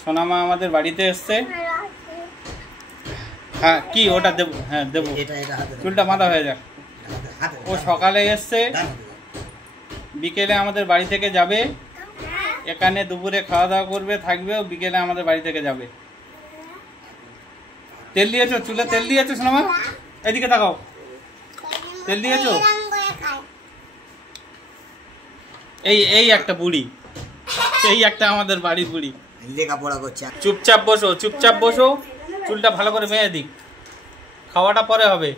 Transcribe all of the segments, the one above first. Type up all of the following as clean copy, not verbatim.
সোনামা আমাদের বাড়িতে এসছে। হ্যাঁ কি ওটা দেবো? হ্যাঁ দেবো, চুলটা বাঁধা হয়ে যাক। ও সকালে এসছে, বিকেলে আমাদের বাড়ি থেকে যাবে, এখানে দুপুরে খাওয়া দাওয়া করবে, থাকবে, ও বিকেলে আমাদের বাড়ি থেকে যাবে। তেল দিয়েছো চুলে? তেল দিয়েছো সোনামা? এদিকে তাকাও, তেল দিয়েছো? এই একটা বুড়ি, এই একটা আমাদের বাড়ির বুড়ি। চুপচাপ বসো, চুপচাপ বসো, চুলটা ভালো করে বেঁধে দিক, খাওয়াটা পরে হবে,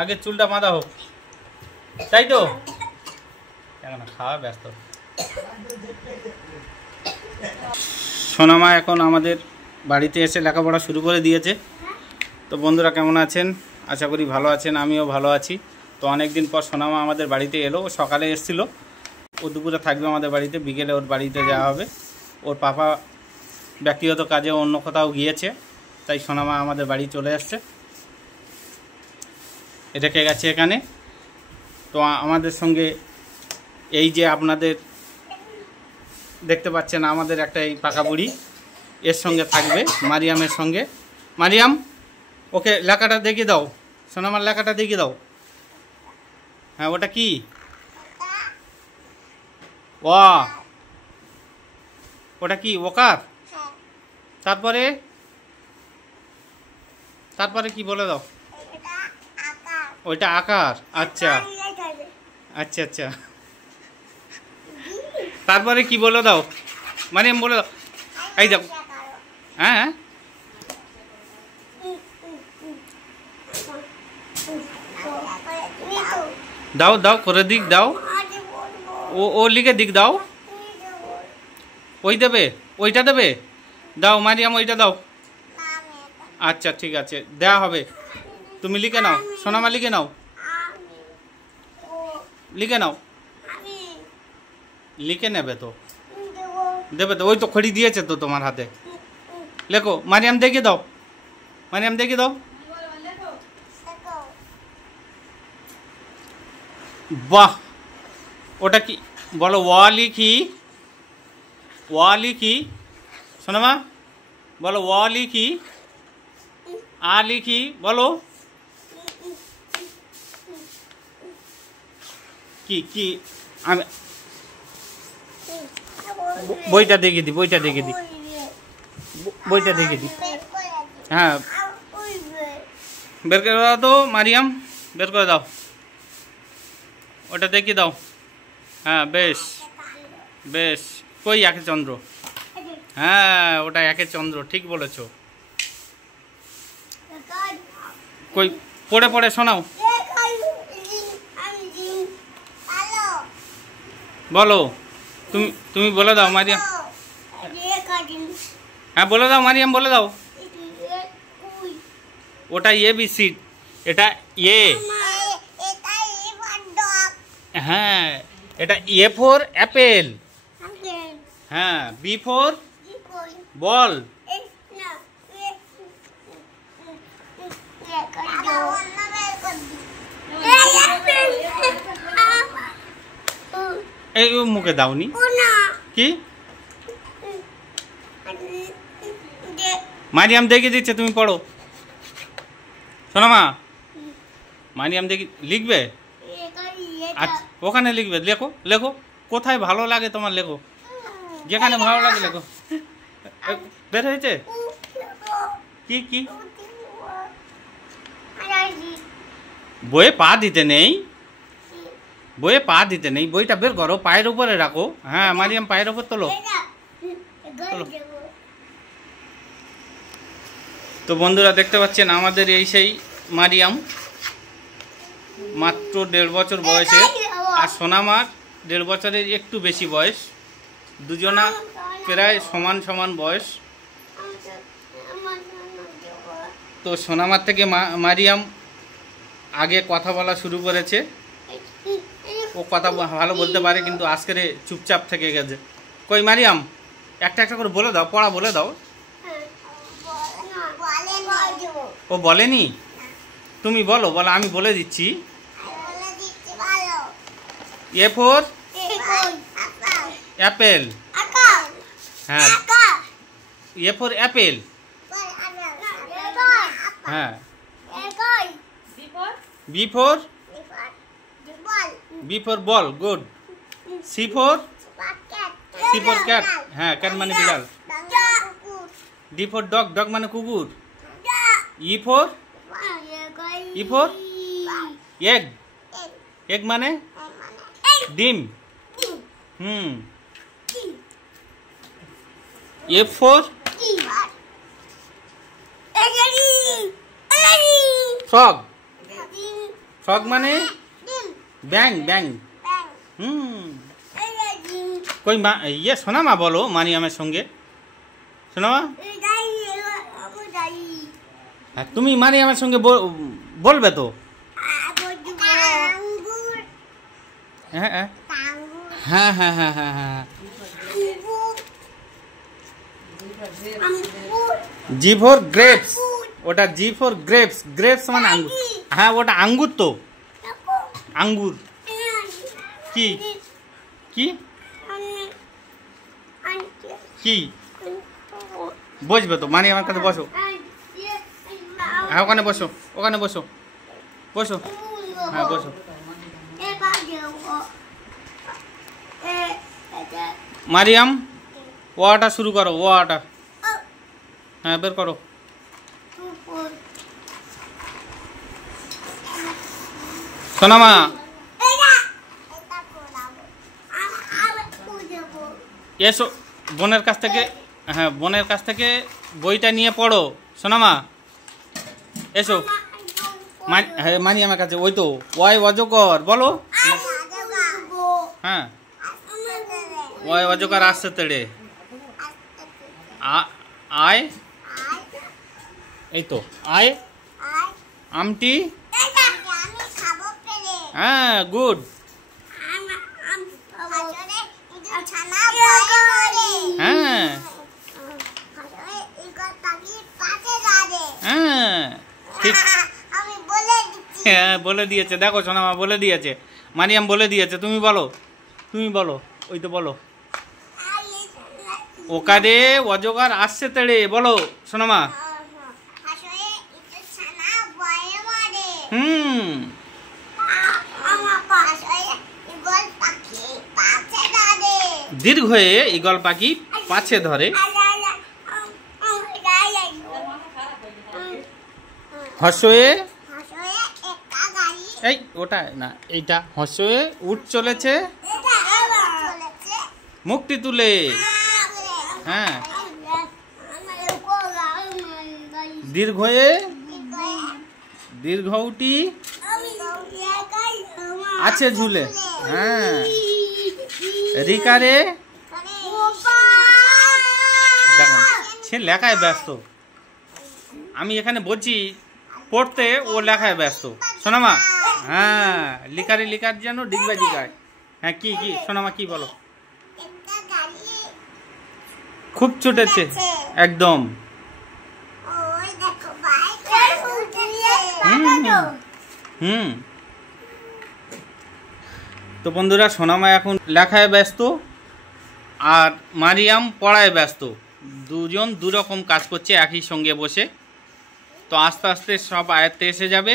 আগে চুলটা বাঁধা হোক, তাই তো? এখন খাওয়া ব্যস্ত। সোনামা এখন আমাদের বাড়িতে এসে লেখাপড়া শুরু করে দিয়েছে। তো বন্ধুরা কেমন আছেন? আশা করি ভালো আছেন, আমিও ভালো আছি। তো অনেক দিন পর সোনামা আমাদের বাড়িতে এলো। ও সকালে এসেছিল, ও দুপুরে থাকবে আমাদের বাড়িতে, বিকেলে ওর বাড়িতে যাওয়া হবে। ওর পাপা ব্যক্তিগত কাজে অন্য কোথাও গিয়েছে, তাই সোনামা আমাদের বাড়ি চলে আসছে, রেখে গেছে এখানে। তো আমাদের সঙ্গে এই যে আপনাদের দেখতে পাচ্ছেন, আমাদের একটা এই পাকা বুড়ি এর সঙ্গে থাকবে, মারিয়ামের সঙ্গে। মারিয়াম, ওকে লেখাটা দেখিয়ে দাও, সোনামার লেখাটা দেখিয়ে দাও। হ্যাঁ ওটা কি? ওটা কি? ওকার? তারপরে তারপরে কি বলে দাও? ওইটা আকার। আচ্ছা আচ্ছা আচ্ছা, তারপরে কি বলে দাও? মারিয়াম বলে দাও। এই দেখো, হ্যাঁ দাও দাও করে দিক দাও, ও লিখে দিক দাও। ওই দেবে, ওইটা দেবে, দাও মারিয়াম ওইটা দাও। আচ্ছা ঠিক আছে, দেওয়া হবে, তুমি লিখে নাও, সোনামা লিখে নাও, লিখে নাও, লিখে নেবে তো, দেবে তো, ওই তো খড়ি দিয়েছে তো তোমার হাতে, লেখো। মারিয়াম দেখিয়ে দাও, মারিয়াম দেখিয়ে দাও। বাহ, ওটা কি বলো? ওয়া লিখি, ওয়া লিখি, সোনামা বলো। ওয়া লিখি, আ লিখি, বলো। কি কি? আমি বইটা দেখিয়ে দিই, বইটা দেখিয়ে দিই, বইটা দেখিয়ে দিই। হ্যাঁ বের করে দাও তো মারিয়াম, বের করে দাও, ওটা দেখিয়ে দাও। হ্যাঁ বেশ বেশ, কই একে চন্দ্র? হ্যাঁ ওটা একে চন্দ্র, ঠিক বলেছ। কই পড়ে পড়ে শোনাও, বলো। তুমি বলে দাও মারিয়াম। হ্যাঁ বলে দাও মারিয়াম, বলে দাও। ওটা এ বি সি, এটা এ। হ্যাঁ এটা এ ফর অ্যাপেল, হ্যাঁ বি ফর বল, এই মুখে দাওনি কি? মারিয়াম দেখিয়ে দিচ্ছে, তুমি পড়ো। সোনামা মারিয়াম দেখি লিখবে, আচ্ছা ওখানে লিখবে, লেখো লেখো, কোথায় ভালো লাগে তোমার লেখো, যেখানে ভালো লাগে লেখো। বের হয়েছে কি কি? বইয়ে পা দিতে নেই, বইয়ে পা দিতে নেই, বইটা বের করো, পায়ের উপরে রাখো। হ্যাঁ মারিয়াম পায়ের উপর তোলো, তোলো। তো বন্ধুরা দেখতে পাচ্ছেন আমাদের এই সেই মারিয়াম, মাত্র 1.5 বছর বয়সে, আর সোনামার 1.5 বছরের একটু বেশি বয়স, দুজনা প্রায় সমান সমান বয়স। তো সোনামার থেকে মারিয়াম আগে কথা বলা শুরু করেছে, ও কথা ভালো বলতে পারে, কিন্তু আজকের চুপচাপ থেকে গেছে। কই মারিয়াম একটা একটা করে বলে দাও, পড়া বলে দাও। ও বলেনি, তুমি বলো, বলো আমি বলে দিচ্ছি। এ ফর অ্যাপেল, হ্যাঁ এ ফর অ্যাপেল। হ্যাঁ। B for ball, good. C for cat, হ্যাঁ ক্যাট মানে বিড়াল। ডি ফর ডগ, ডগ মানে কুকুর। ই ফর এগ, এগ মানে ডিম। এফ ফর ফ্রগ, ফ্রগ মানে ব্যাং, ব্যাং। কই মা ইয়ে সোনামা বলো মারিয়ামের সঙ্গে। সোনামা, হ্যাঁ তুমি মারিয়ামের সঙ্গে বলবে তো। হ্যাঁ হ্যাঁ হ্যাঁ হ্যাঁ হ্যাঁ হ্যাঁ হ্যাঁ। জি ফর গ্রেপস, ওটা জি ফর গ্রেপস, গ্রেপস মানে আঙ্গুর। হ্যাঁ ওটা আঙ্গুর তো, আঙ্গুর। কি কি কি বসবে তো, মানে আমার কাছে বসো। হ্যাঁ ওখানে বসো, ওখানে বসো, বসো। হ্যাঁ বসো। মারিয়াম ওয়াটা শুরু করো, ওয়াটা। হ্যাঁ বের করো। সোনামা, এসো বোনের কাছ থেকে, হ্যাঁ বোনের কাছ থেকে বইটা নিয়ে পড়ো। সোনামা এসো। মানি আমার কাছে, ওই তো ওয়াই অজগর বলো। হ্যাঁ ওয়াই অজগর আসছে তেড়ে। আয়, এই তো আয় আমটি। হ্যাঁ গুড। হ্যাঁ হ্যাঁ ঠিক, হ্যাঁ বলে দিয়েছে। দেখো সোনামা বলে দিয়েছে, মারিয়াম বলে দিয়েছে। তুমি বলো, তুমি বলো, ওই তো বলো। ওকারে অজগর আসছে তেড়ে বলো সোনামা। দীর্ঘ হয়ে ঈগল পাখি পাছে ধরে। হর্ষয়ে, এই ওটা না, এইটা হর্ষয়ে উঠ চলেছে মুক্তি তুলে। হ্যাঁ দীর্ঘ হয়ে দীর্ঘটি আছে ঝুলে। হ্যাঁ রিকারে, দেখো সে লেখায় ব্যস্ত, আমি এখানে বলছি পড়তে, ও লেখায় ব্যস্ত। সোনামা হ্যাঁ লিকারে, লিকার যেন ডিগবাই ডিগায়। হ্যাঁ কি কি সোনামা কি বলো। খুব ছুটেছে একদম। তো বন্ধুরা সোনামা এখন লেখায় ব্যস্ত আর মারিয়াম পড়ায় ব্যস্ত। দুজন দুরকম কাজ করছে একই সঙ্গে বসে। তো আস্তে আস্তে সব আয়ত্তে এসে যাবে।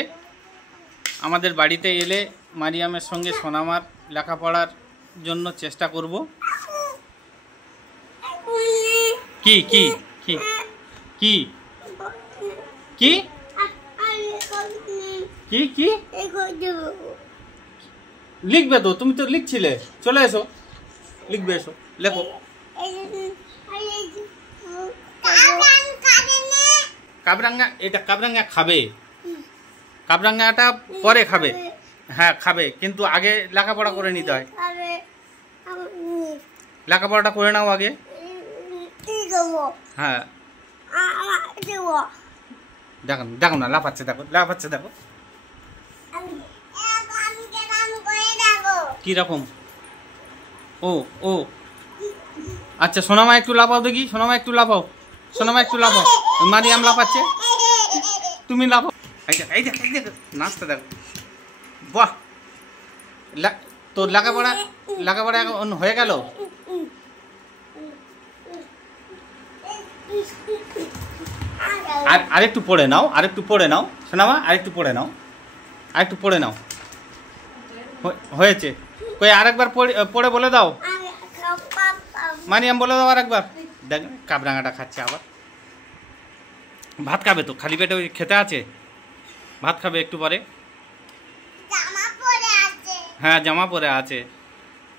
আমাদের বাড়িতে এলে মারিয়ামের সঙ্গে সোনামার লেখাপড়ার জন্য চেষ্টা করব। কি কি কি কি কি কি কি লিখবে তো, তুমি তো লিখছিলে। চলে এসো, লিখবে, এসো লেখো। কাবরাঙ্গা, এটা কাবরাঙ্গা খাবে, কাবরাঙ্গাটা পরে খাবে। হ্যাঁ খাবে, কিন্তু আগে লেখাপড়া করে নিতে হয়। লেখাপড়াটা করে নাও আগে। হ্যাঁ দেখো, দেখো না লাফাচ্ছে, দেখো লাফাচ্ছে, দেখো কি রকম। ও ও আচ্ছা সোনামা একটু লাফাও দেখি, সোনামা একটু লাফাও, সোনামা একটু লাফাও। মারিয়াম লাফাচ্ছে, তুমি লাফাও। এই দেখ, এই দেখ নাচতে দেখো। বাহ, তোর লেখাপড়া লেখাপড়া এখন হয়ে গেল। আরেকটু পড়ে নাও, আরেকটু পড়ে নাও সোনামা, আরেকটু পড়ে নাও, আরেকটু পড়ে নাও। হয়েছে। কই আরেকবার পড়ে বলে দাও মারিয়াম, বলে দাও আরেকবার। দেখ কাবরাঙাটা খাচ্ছে আবার। ভাত খাবে তো, খালি পেটে খেতে আছে, ভাত খাবে একটু পরে। হ্যাঁ জামা পরে আছে,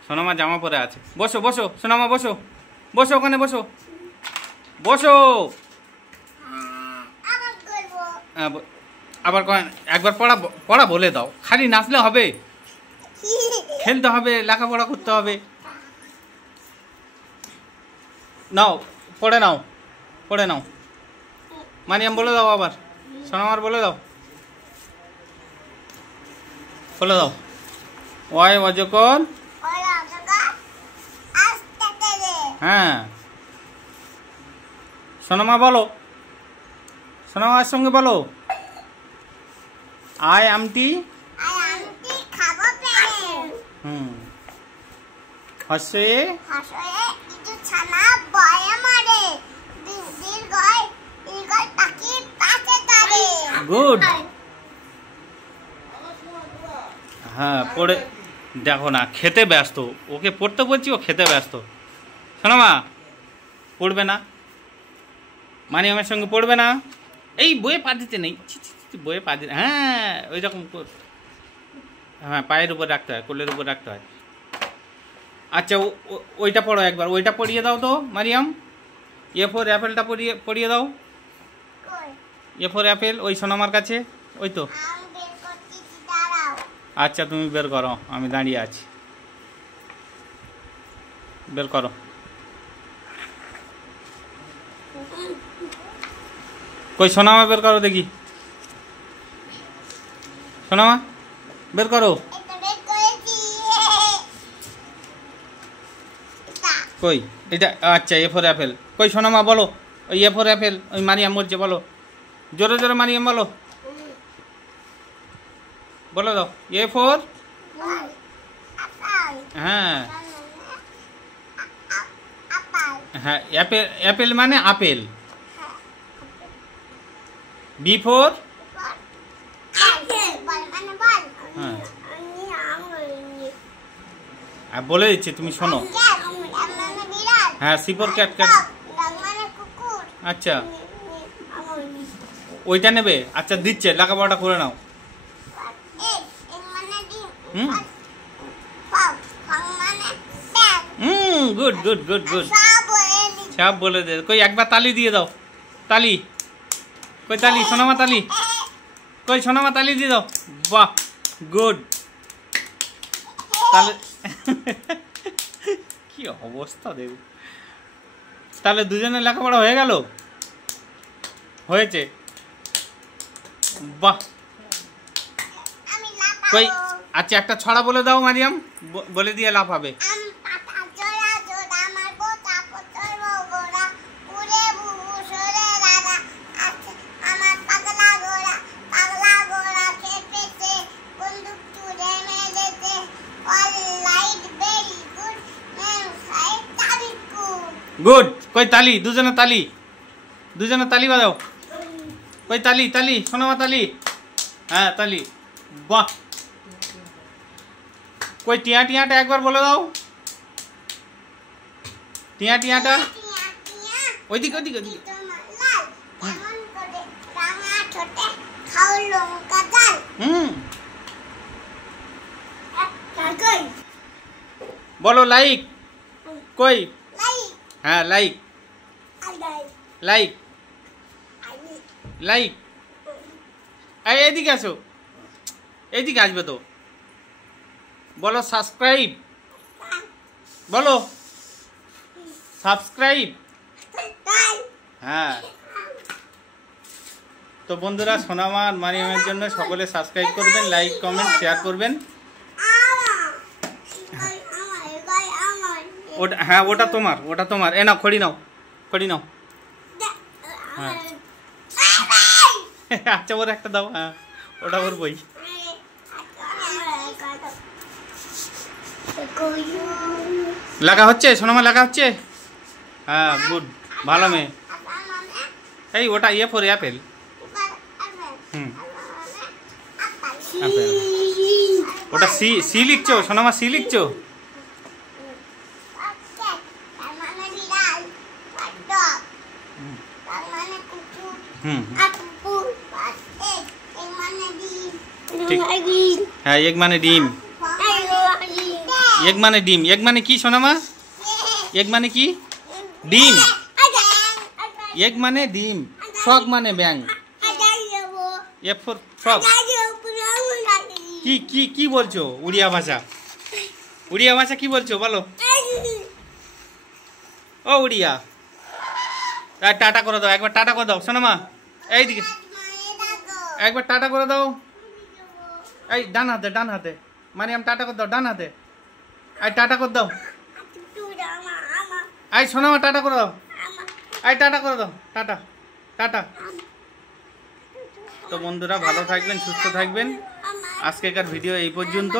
সোনামা জামা পরে আছে। বসো বসো সোনামা, বসো বসো, ওখানে বসো বসো। আবার একবার পড়া বলে দাও, খালি নাচলে হবে, খেলতে হবে, লেখাপড়া করতে হবে। নাও পড়ে নাও, পড়ে নাও। মারিয়াম বলে দাও আবার, সোনামার বলে দাও, বলে দাও। ওয়াই অজগর, হ্যাঁ সোনামা বলো, সোনামার সঙ্গে বলো। আই আমটি, হসে গুড। হ্যাঁ পড়ে দেখো না, খেতে ব্যস্ত, ওকে পড়তে বলছি ও খেতে ব্যস্ত। সোনামা পড়বে না, মারিয়ামের সঙ্গে পড়বে না, এই বইয়ে পা দিতে নেই, বইয়ে পা দিতে, হ্যাঁ ওই রকম, হ্যাঁ পায়ের উপর রাখতে হয়, কোলের উপর রাখতে হয়। আচ্ছা ওইটা পড়ো একবার, ওইটা পড়িয়ে দাও তো মারিয়াম। এ ফর অ্যাপেলটা পড়িয়ে দাও। এ ফর অ্যাপেল ওই সোনামার কাছে, ওই তো। আচ্ছা তুমি বের করো, আমি দাঁড়িয়ে আছি, বের করো। কই সোনামা বের করো দেখি, সোনামা বের করো। কই এটা, আচ্ছা এ ফর অ্যাপেল। কই সোনামা বলো, ওই এ ফর অ্যাপেল, ওই মারিয়াম বলছে বলো, জোরে জোরে মারিয়াম বলো, বলে দাও। এ ফর, হ্যাঁ হ্যাঁ অ্যাপেল, অ্যাপেল মানে আপেল। বি ফর, হ্যাঁ বলে দিচ্ছি তুমি শোনো। হ্যাঁ সি ফর ক্যাট, ক্যাট, আচ্ছা ওইটা নেবে। আচ্ছা দিচ্ছে, লেখাপড়াটা করে নাও। গুড গুড গুড গুড, সব বলে দে। কই একবার তালি দিয়ে দাও, তালি, কই তালি, সোনামা তালি, কই সোনামা তালি দিয়ে দাও। বাহ গুড। তাহলে কি অবস্থা দেব, তাহলে দুজনের লেখাপড়া হয়ে গেল, হয়েছে, বাহ। কই আচ্ছা একটা ছড়া বলে দাও মারিয়াম, বলে দিয়ে লাভ হবে। গুড। কই তালি, দুজনে তালি, দুজনে তালি বাজাও। কই তালি, তালি সোনামা তালি, হ্যাঁ তালি, বাহ। কই টিয়া টিয়াটা একবার বলে দাও, টিয়া টিয়াটা, ওইদিকে ওইদিকে ওইদিকে। বলো লাইক, কই, হ্যাঁ লাইক, লাইক, লাইক, এইদিকে আসো, এইদিকে আসবে তো। বলো সাবস্ক্রাইব, বলো সাবস্ক্রাইব, হ্যাঁ। তো বন্ধুরা সোনামা আর মারিয়ামের জন্য সকলে সাবস্ক্রাইব করবেন, লাইক কমেন্ট শেয়ার করবেন। ওটা, হ্যাঁ ওটা তোমার, ওটা তোমার। এ নাও খড়ি নাও, খড়ি নাও, হ্যাঁ আচ্ছা ওর একটা দাও, হ্যাঁ ওটা ওর বই। লেখা হচ্ছে সোনামা, লেখা হচ্ছে, হ্যাঁ গুড, ভালো মেয়ে। এই ওটা ইয়ে ফর অ্যাপেল। Hmm, Apple. ওটা সি সি লিখছো সোনামা, সি লিখছো? হুম, ঠিক। হ্যাঁ, এগ মানে ডিম। এগ মানে ডিম। এগ মানে কি সোনামা? এগ মানে কি? ডিম। এগ মানে ডিম। ফ্রগ মানে ব্যাং। F for frog. কি কি কি বলছো উড়িয়া ভাষা? উড়িয়া ভাষা কি বলছো বলো? ও উড়িয়া, টাটা করে দাও, একবার টাটা করে দাও সোনামা। এইদিকে একবার টাটা করে দাও। এই ডান হাতে, ডান হাতে মারিয়াম টাটা করে দাও, ডান হাতে। এই টাটা করে দাও। এই সোনামা টাটা করে দাও। এই টাটা করে দাও, টাটা টাটা। তো বন্ধুরা ভালো থাকবেন, সুস্থ থাকবেন। আজকেকার ভিডিও এই পর্যন্ত।